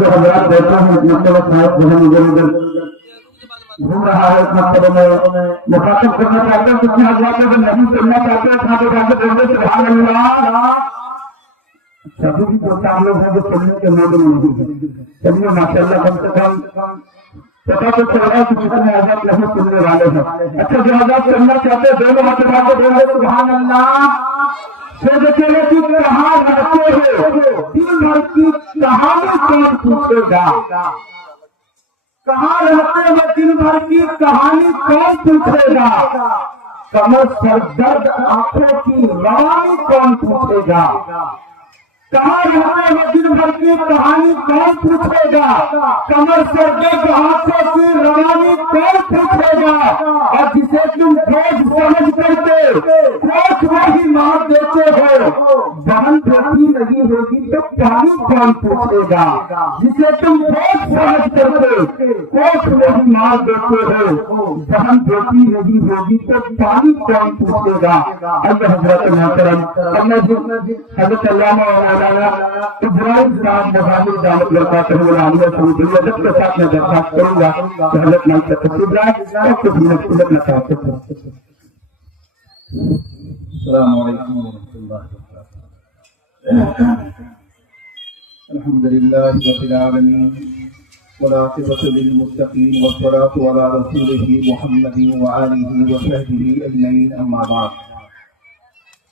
جو حضرات بیٹھے ہیں اس مکتبہ صاحب جو ہے ادھر ادھر گھوم رہا ہے، اس مکتبہ میں مخاطب کرنا چاہتے ہیں، کچھ حضرات اگر نہیں سننا چاہتے ہیں کھاتے کھاتے بولتے سبحان اللہ. سبھی بھی دو چار لوگ ہیں جو سننے کے موڈ میں نہیں ہیں. چلیے ماشاء اللہ کم سے کم پتا تو چل رہا ہے کہ کتنے حضرات نہیں سننے والے ہیں. اچھا جو حضرات سننا چاہتے ہیں دونوں مرتبہ کو بولے سبحان اللہ. پھر دیکھیں گے کہ کہاں رہتے ہو، دن بھر کی کہانی کون پوچھے گا؟ کہاں رہتے ہو دن بھر کی کہانی کون پوچھے گا؟ کمر سر درد آنکھوں کی روانی کون پوچھے گا؟ کہاں رہتے ہو دن بھر کی کہانی کون پوچھے گا؟ کمر سر درد آنکھوں کی روانی کون پوچھے گا؟ اور جسے تم بوجھ سمجھ کرتے کوچ وہی مار دیتے ہو، بہن بیٹی نہیں ہوگی تو پانی کون پوچھے گا؟ جسے تم بوجھ سمجھ کرتے کوچ وہی مار دیتے ہو، بہن بیٹی نہیں ہوگی تو پانی کون پوچھے گا؟ اللہ حضرت محترم حضرت علامہ مولانا ابراہیم صاحب مظاہر دعوت برکاتہ العالیہ سعودیہ جب کے ساتھ میں درخواست کروں گا کہ حضرت نام سے تشریف لائیں اور کچھ منٹ سننا چاہتے ہیں. السلام علیکم ورحمۃ اللہ وبرکاتہ. الحمد للہ رب العالمین والعاقبۃ للمتقین والصلاۃ علی رسولہ محمد وآلہ وصحبہ اجمعین، اما بعد.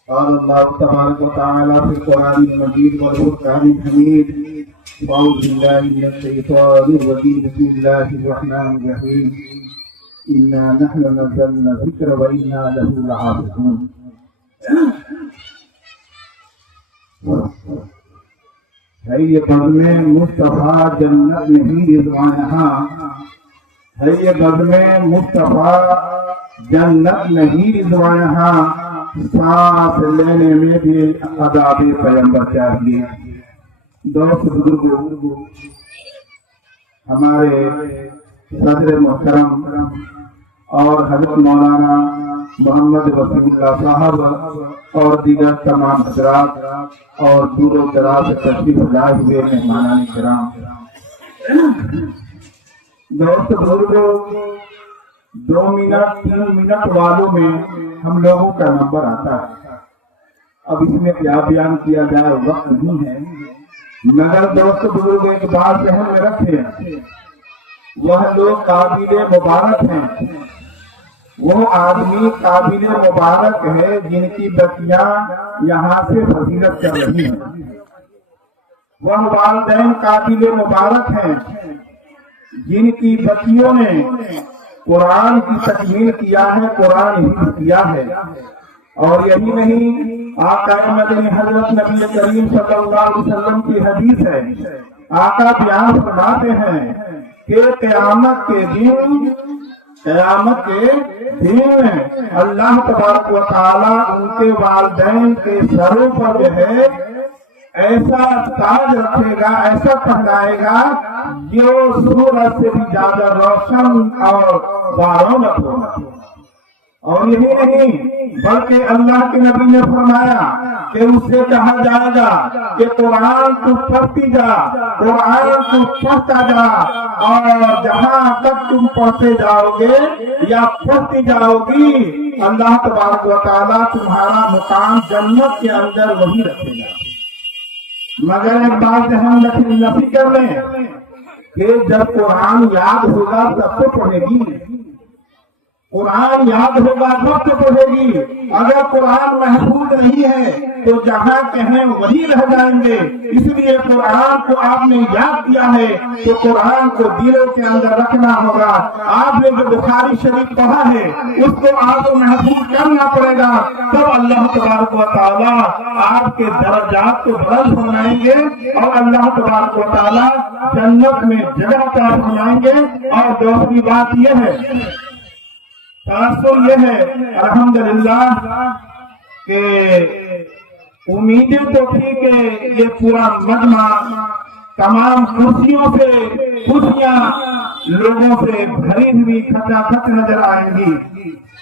قال اللہ تبارک و تعالی فی القرآن المجید والفرقان الحمید: اعوذ باللہ من الشیطان الرجیم، بسم اللہ الرحمن الرحیم، انا نحن نزلنا الذکر وانا له لحافظون. ہے یہ بزم مصطفیٰ جنت نہیں رضوانہا، ہے یہ بزم مصطفیٰ جنت نہیں رضوانہا، سانس لینے میں بھی آداب پیغمبر چاہیے. دوست بزرگوں، ہمارے صدر محترم اور حضرت مولانا محمد وسیم اللہ صاحب اور دیگر تمام حضرات اور دور و دراز سے تشریف لائے ہوئے مہمانان کرام، دوست بزرگوں، 2 منٹ 3 منٹ والوں میں ہم لوگوں کا نمبر آتا ہے. اب اس میں کیا بیان کیا جائے وقت نہیں ہے، مگر دوست بزرگ ایک بات ذہن میں رکھیں، وہ لوگ قابل مبارک ہیں، وہ آدمی قابل مبارک ہے جن کی بچیاں یہاں سے فضیلت کر رہی ہیں. وہ والدین قابل مبارک ہیں جن کی بچیوں نے قرآن کی تکمیل کیا ہے، قرآن حفظ کیا ہے. اور یہی نہیں، آقا مدنی حضرت نبی کریم صلی اللہ علیہ وسلم کی حدیث ہے، آقا بیان فرماتے ہیں کہ قیامت کے دن اللہ تبارک و تعالیٰ ان کے والدین کے سروں پر جو ہے ایسا تاج رکھے گا، ایسا پہنائے گا جو سورج سے بھی زیادہ روشن اور بارونق ہوگا. اور یہی نہیں بلکہ اللہ کے نبی نے فرمایا کہ اس سے کہا جائے گا کہ قرآن تو پڑھتی جا، قرآن تو پڑھتا جا، اور جہاں تک تم پڑھتے جاؤ گے یا پڑھتی جاؤ گی اللہ تبارک و تعالیٰ تمہارا مقام جنت کے اندر وہی رکھے گا. مگر ایک بات ہم نفی کر لیں کہ جب قرآن یاد ہوگا تب تو پڑھے گی، قرآن یاد ہوگا تب تو پڑھے گی. اگر قرآن محفوظ نہیں ہے تو جہاں کہیں وہی رہ جائیں گے. اس لیے قرآن کو آپ نے یاد کیا ہے تو قرآن کو دلوں کے اندر رکھنا ہوگا. آپ نے جو بخاری شریف پڑھا ہے اس کو آپ کو محفوظ کرنا پڑے گا، تب اللہ تبارک و تعالیٰ آپ کے درجات کو بلند فرمائیں گے اور اللہ تبارک و تعالیٰ جنت میں جگہ عطا فرمائیں گے. اور دوسری بات یہ ہے، تاثر یہ ہے الحمدللہ کہ امیدیں تو تھی کہ یہ پورا مجمع تمام کرسیوں سے کرسیاں لوگوں سے بھری ہوئی کھچا کھچ نظر آئیں گی،